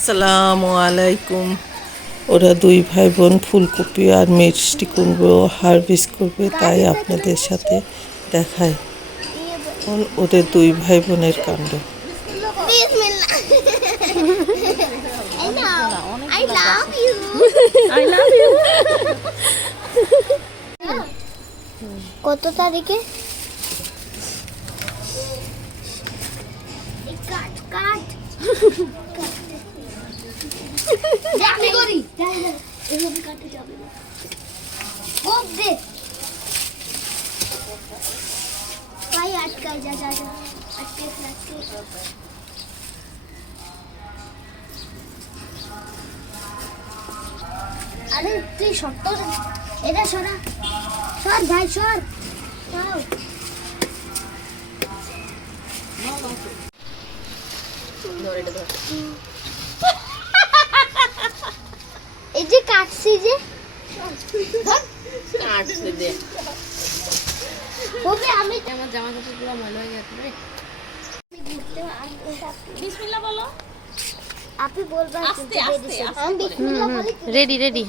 আসসালামু আলাইকুম। ওরা দুই ভাই বোন ফুলকপি আর মিষ্টি কুমড়ো হারভেস্ট করবে, তাই আপনাদের সাথে দেখায় ওদের দুই ভাই বোনের কাণ্ড। কত তারিখে? আরে তুই শর্ত এটা সরা সর ভাই সর এই যে কাটছি যে আমি আমার জামা কাপড় পুরো ময়লা হয়ে গেছে রে। বিসমিল্লাহ বলো। আপনি বলবেন আস্তে আস্তে আমি বিসমিল্লাহ বলি। Ready ready.